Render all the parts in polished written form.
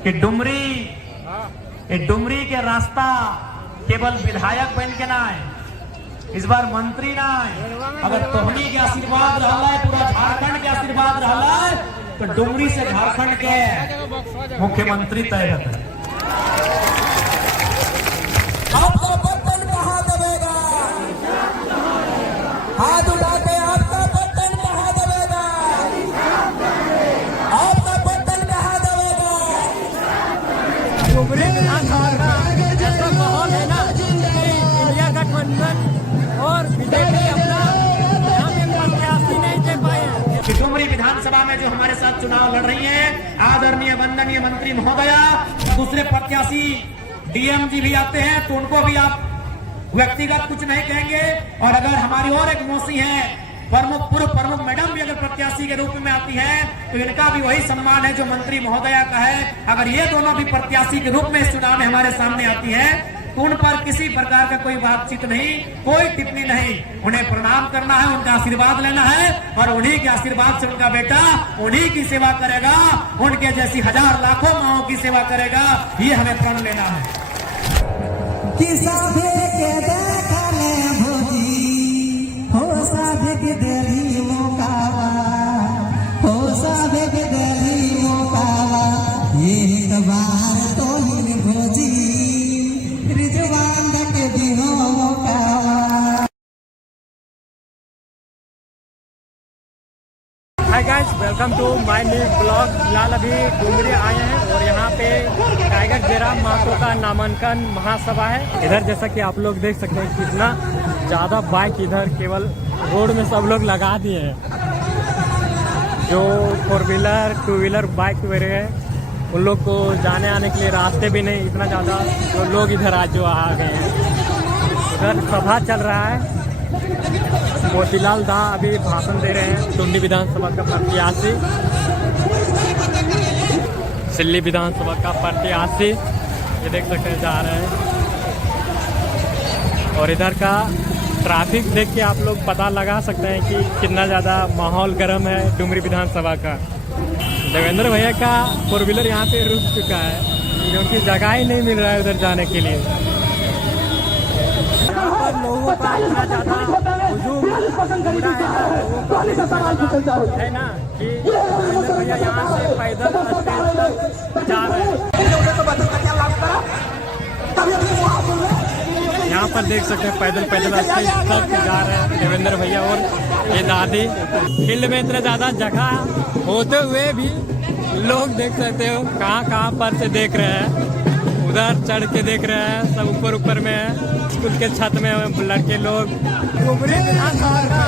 कि डुमरी के रास्ता केवल विधायक बन के ना है, इस बार मंत्री ना है। अगर तोहनी के आशीर्वाद रहा है, पूरा झारखंड के आशीर्वाद रहा है, तो डुमरी से झारखंड के मुख्यमंत्री तय रहता है। आपका बटन कहाँ दबेगा? हाथ उठा के आपका बटन कहाँ दबेगा? आपका बटन कहाँ दबेगा? डुमरी विधानसभा ऐसा माहौल है ना कि इंडिया गठबंधन और बीजेपी अपना यहाँ पे प्रत्याशी नहीं दे पाए हैं। डुमरी विधानसभा में जो हमारे साथ चुनाव लड़ रही है, आदरणीय वंदनीय मंत्री महोदया, दूसरे प्रत्याशी डीएम जी भी आते हैं, तो उनको भी आप व्यक्तिगत कुछ नहीं कहेंगे। और अगर हमारी और एक मौसी है, पूर्व प्रमुख मैडम भी अगर प्रत्याशी के रूप में आती है, तो इनका भी वही सम्मान है जो मंत्री महोदया का है। अगर ये दोनों भी प्रत्याशी के रूप में इस चुनाव में हमारे सामने आती है, तो उन पर किसी प्रकार का कोई बातचीत नहीं, कोई टिप्पणी नहीं। उन्हें प्रणाम करना है, उनका आशीर्वाद लेना है, और उन्हीं के आशीर्वाद से उनका बेटा उन्हीं की सेवा करेगा, उनके जैसी हजार लाखों माओं की सेवा करेगा। ये हमें प्रण लेना है। Hi guys, welcome to my new blog. फिलहाल अभी डुमरी आए हैं और यहाँ पे टाइगर जयराम महतो का नामांकन महासभा है। इधर जैसा कि आप लोग देख सकते हैं कितना ज़्यादा बाइक इधर केवल रोड में सब लोग लगा दिए हैं। जो 4 व्हीलर 2 व्हीलर बाइक वगैरह है, उन लोग को जाने आने के लिए रास्ते भी नहीं, इतना ज़्यादा जो लोग इधर आज जो आ गए हैं। इधर सभा चल रहा है, मोतीलाल दा अभी भाषण दे रहे हैं। टुंडी विधानसभा का प्रत्याशी, सिल्ली विधानसभा का प्रत्याशी, ये देख सकते हैं जा रहे हैं। और इधर का ट्रैफिक देख के आप लोग पता लगा सकते हैं कि कितना ज़्यादा माहौल गर्म है डुमरी विधानसभा का। देवेंद्र भैया का 4 व्हीलर यहाँ पे रुक चुका है क्योंकि जगह ही नहीं मिल रहा है उधर जाने के लिए। लोगों का इतना ज़्यादा हुजूम है ना कि भैया यहाँ से पैदल स्टेज तक जा रहे हैं। यहाँ पर देख सकते हैं पैदल स्टेज तक जा रहे हैं देवेंद्र भैया और ये दादी। फील्ड में इतना ज़्यादा जगह होते हुए भी लोग देख सकते हो कहाँ पर से देख रहे हैं। उधर चढ़ के देख रहे हैं, सब ऊपर में है, स्कूल के छत में लड़के लोग। डुमरी विधानसभा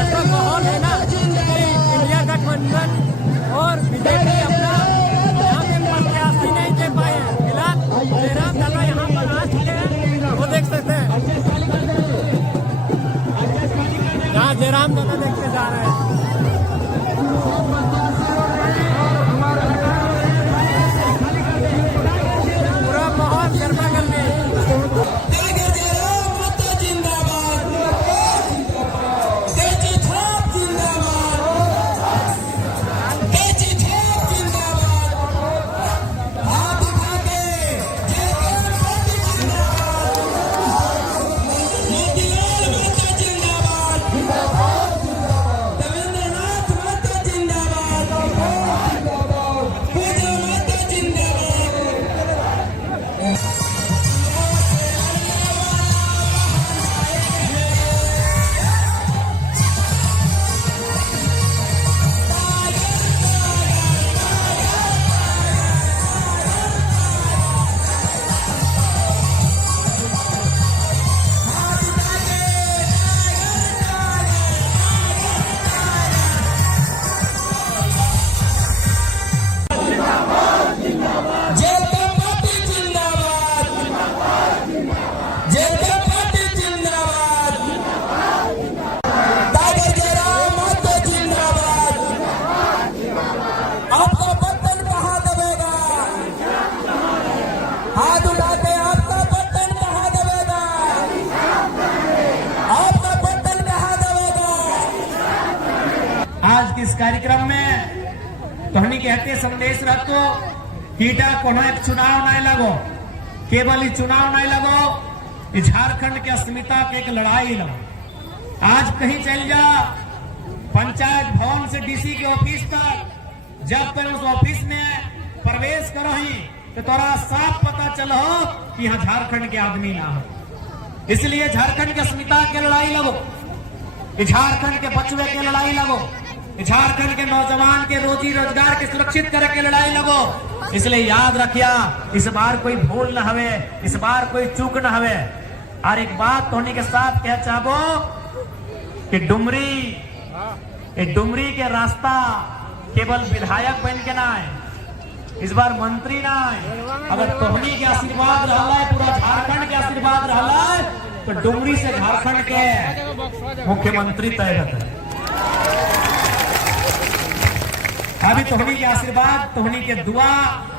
ऐसा माहौल है ना कि इंडिया गठबंधन और बीजेपी अपना यहाँ पे प्रत्याशी नहीं दे पाए हैं। फिलहाल जयराम दादा यहाँ पर आ चुके हैं, वो देख सकते हैं। यहाँ जयराम दादा देखते जा रहे हैं। पूरा माहौल गरमा गर्मी। देश रहतो हीटा कोनो एक चुनाव नहीं लगो, केवल ही चुनाव नहीं लगो, झारखंड के अस्मिता के एक लड़ाई लगो। आज कहीं चल जा, पंचायत भवन से डीसी के ऑफिस तक, जब तुम उस ऑफिस में प्रवेश करो ही तो तोरा साफ पता चलो कि यहाँ झारखंड के आदमी ना हो। इसलिए झारखंड के अस्मिता के लड़ाई लगो, झारखंड के बचवे के लड़ाई लगो, झारखंड के नौजवान के रोजी रोजगार के सुरक्षित करे के लड़ाई लगो। इसलिए याद रखिया, इस बार कोई भूल न हवे, इस बार कोई चूक न हवे। और एक बात धोनी के साथ कह चाहो कि डुमरी के रास्ता केवल विधायक बन के ना है, इस बार मंत्री ना है। अगर तोहनी के आशीर्वाद रहला है, पूरा झारखंड के आशीर्वाद रहला है, तो डुमरी से झारखंड के मुख्यमंत्री तय रहते हैं। अभी तोहनी के आशीर्वाद, तोहनी के दुआ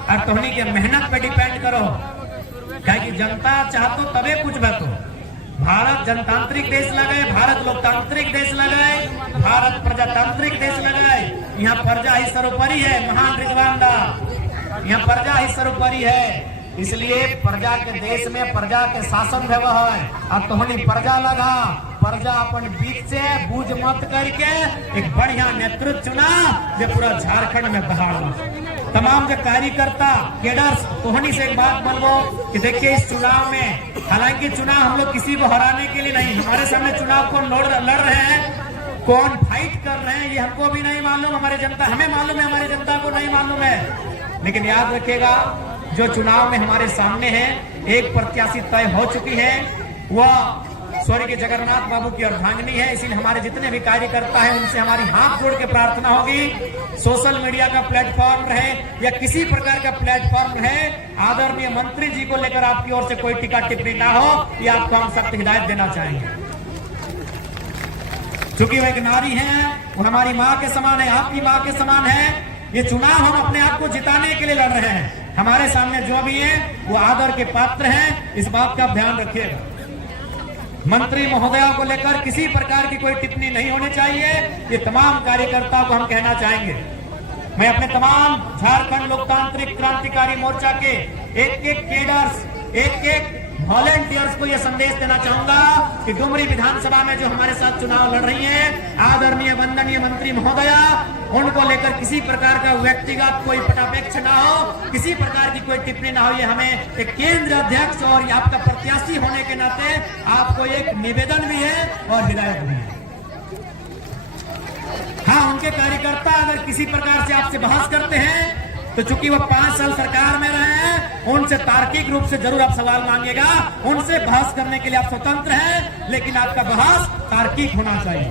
और तोहनी के मेहनत पे डिपेंड करो, क्या कि जनता चाहतो तबे कुछ बतो। भारत जनतांत्रिक देश लगे, भारत लोकतांत्रिक देश लगे, भारत प्रजातांत्रिक देश लगे। यहाँ प्रजा ही सर्वोपरि है, महान रिजवान दा, यहाँ प्रजा ही सर्वोपरि है। इसलिए प्रजा के देश में प्रजा के शासन व्यवहार है। अब तोहनी प्रजा लगा, प्रजा अपन बीच से बूझ मत करके एक बढ़िया नेतृत्व चुना जो पूरा झारखंड में बहाल। तमाम जो कार्यकर्ता केडर्स, तोहनी से एक बात बोलो कि देखिए इस चुनाव में, हालांकि चुनाव हम लोग किसी को हराने के लिए नहीं, हमारे सामने चुनाव कौन लड़ रहे हैं, कौन फाइट कर रहे हैं, ये हमको भी नहीं मालूम, हमारे जनता हमें मालूम है, हमारी जनता को नहीं मालूम है। लेकिन याद रखिएगा, जो चुनाव में हमारे सामने है, एक प्रत्याशी तय हो चुकी है, वह स्वर्गीय जगन्नाथ बाबू की अर्धांगिनी है। इसलिए हमारे जितने भी कार्यकर्ता हैं उनसे हमारी हाथ जोड़ के प्रार्थना होगी, सोशल मीडिया का प्लेटफॉर्म रहे या किसी प्रकार का प्लेटफॉर्म रहे, आदरणीय मंत्री जी को लेकर आपकी ओर से कोई टीका टिप्पणी ना हो, ये आपको हम सख्त हिदायत देना चाहेंगे। चूंकि वो एक नारी है, वो हमारी माँ के समान है, आपकी माँ के समान है। ये चुनाव हम अपने आप को जिताने के लिए लड़ रहे हैं। हमारे सामने जो भी है वो आदर के पात्र हैं, इस बात का ध्यान रखिएगा। मंत्री महोदया को लेकर किसी प्रकार की कोई टिप्पणी नहीं होनी चाहिए, ये तमाम कार्यकर्ताओं को हम कहना चाहेंगे। मैं अपने तमाम झारखंड लोकतांत्रिक क्रांतिकारी मोर्चा के एक केडर्स, एक वॉलेंटियर्स को यह संदेश देना चाहूंगा कि डुमरी विधानसभा में जो हमारे साथ चुनाव लड़ रही हैं, आदरणीय वंदनीय मंत्री महोदया, उनको लेकर किसी प्रकार का व्यक्तिगत कोई पटापेक्ष ना हो, किसी प्रकार की कोई टिप्पणी ना हो। ये हमें एक केंद्र अध्यक्ष और आपका प्रत्याशी होने के नाते आपको एक निवेदन भी है और हिदायत भी है। हाँ, उनके कार्यकर्ता अगर किसी प्रकार से आपसे बहस करते हैं तो चूंकि वो 5 साल सरकार में रहे हैं, उनसे तार्किक रूप से जरूर आप सवाल मांगिएगा, उनसे बहस करने के लिए आप स्वतंत्र हैं, लेकिन आपका बहस तार्किक होना चाहिए,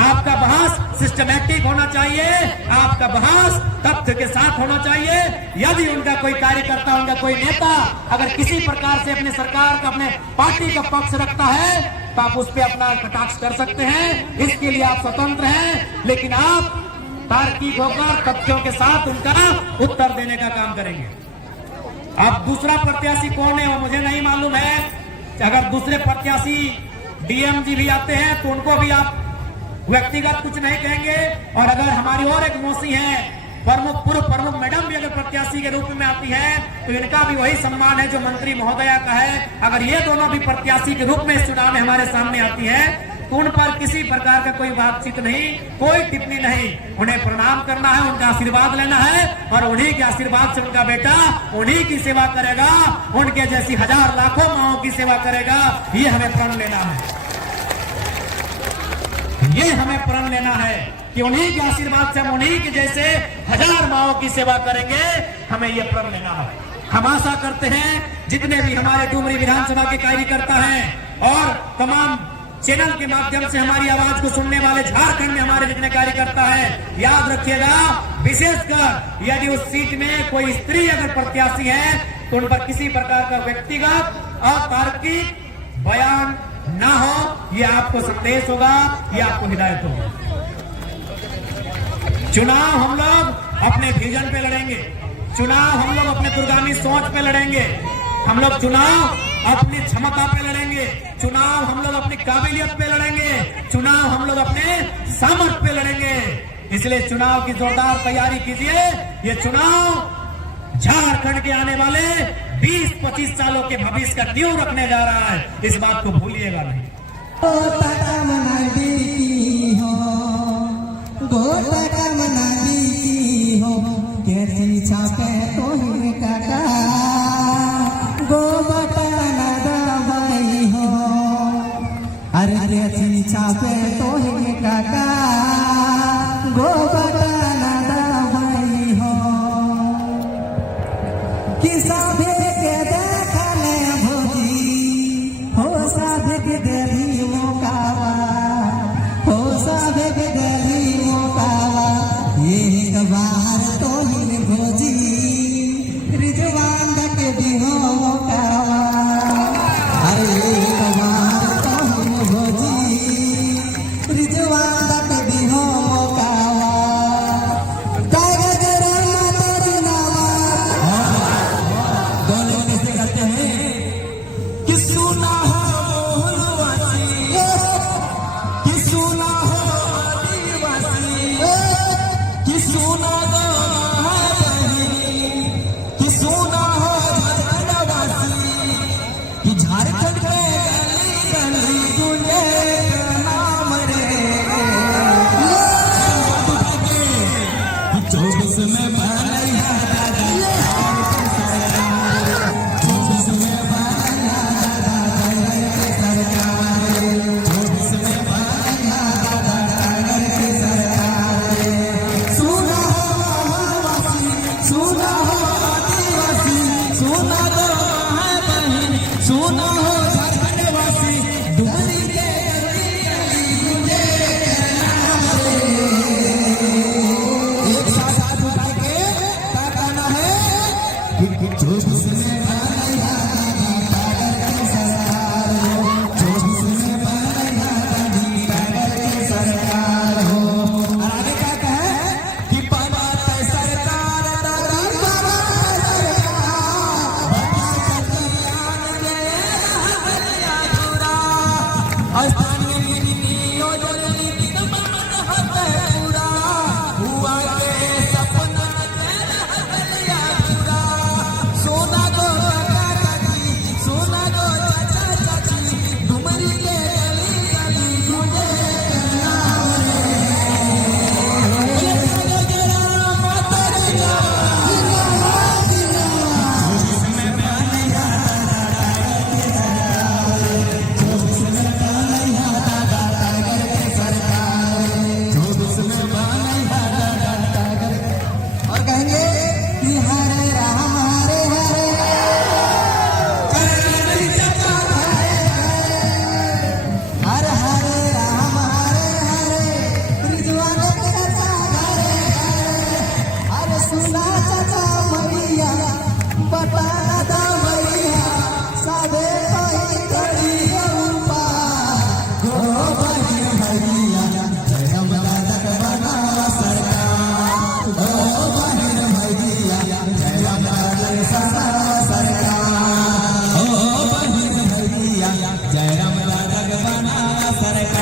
आपका बहस सिस्टमैटिक होना चाहिए, आपका बहस तथ्य के साथ होना चाहिए। यदि उनका कोई कार्यकर्ता, उनका कोई नेता अगर किसी प्रकार से अपने सरकार का, अपने पार्टी का पक्ष रखता है तो आप उस पर अपना कटाक्ष कर सकते हैं, इसके लिए आप स्वतंत्र हैं, लेकिन आप तार्किक होकर तथ्यों के साथ उनका उत्तर देने का काम करेंगे। अब दूसरा प्रत्याशी कौन है वो मुझे नहीं मालूम है। अगर दूसरे प्रत्याशी डीएम जी भी आते हैं तो उनको भी आप व्यक्तिगत कुछ नहीं कहेंगे, और अगर हमारी और एक मौसी है, पूर्व प्रमुख मैडम भी अगर प्रत्याशी के रूप में आती है तो इनका भी वही सम्मान है जो मंत्री महोदया का है। अगर ये दोनों भी प्रत्याशी के रूप में इस चुनाव में हमारे सामने आती है तो उन पर किसी प्रकार का कोई बातचीत नहीं, कोई टिप्पणी नहीं, उन्हें प्रणाम करना है, उनका आशीर्वाद लेना है, और उन्हीं के आशीर्वाद से उनका बेटा उन्हीं की सेवा करेगा, उनके जैसी हजार लाखों माओं की सेवा करेगा। ये हमें प्रण लेना है, ये हमें प्रण लेना है कि उन्हीं के आशीर्वाद से हम उन्हीं के जैसे हजार माओं की सेवा करेंगे। हमें ये प्रण लेना है। हम आशा करते हैं जितने भी हमारे डुमरी विधानसभा के कार्यकर्ता हैं और तमाम चैनल के माध्यम से हमारी आवाज को सुनने वाले झारखंड में हमारे जितने कार्यकर्ता हैं, याद रखिएगा, विशेषकर यदि उस सीट में कोई स्त्री अगर प्रत्याशी है तो उन पर किसी प्रकार का व्यक्तिगत अतार्किक बयान ना हो, ये आपको संदेश होगा, ये आपको हिदायत होगी। चुनाव हम लोग अपने विजन पे लड़ेंगे, चुनाव हम लोग अपने दूरगामी सोच पे लड़ेंगे, हम लोग चुनाव अपनी क्षमता पे लड़ेंगे, चुनाव हम लोग अपनी काबिलियत पे लड़ेंगे, चुनाव हम लोग अपने सामर्थ्य पे लड़ेंगे। इसलिए चुनाव की जोरदार तैयारी कीजिए। ये चुनाव झारखंड के आने वाले 20-25 सालों के भविष्य का नींव रखने जा रहा है, इस बात को भूलिएगा नहीं। छापे तो ही काका गो बटाना दवाई हो कि साधे के देखले भोजी हो साधे के देवी मोकावा हो साधे के देवी मोकावा ये बाहर तो ही भोजी रिजवान के दिहो मोकावा अरे जयराम सरकार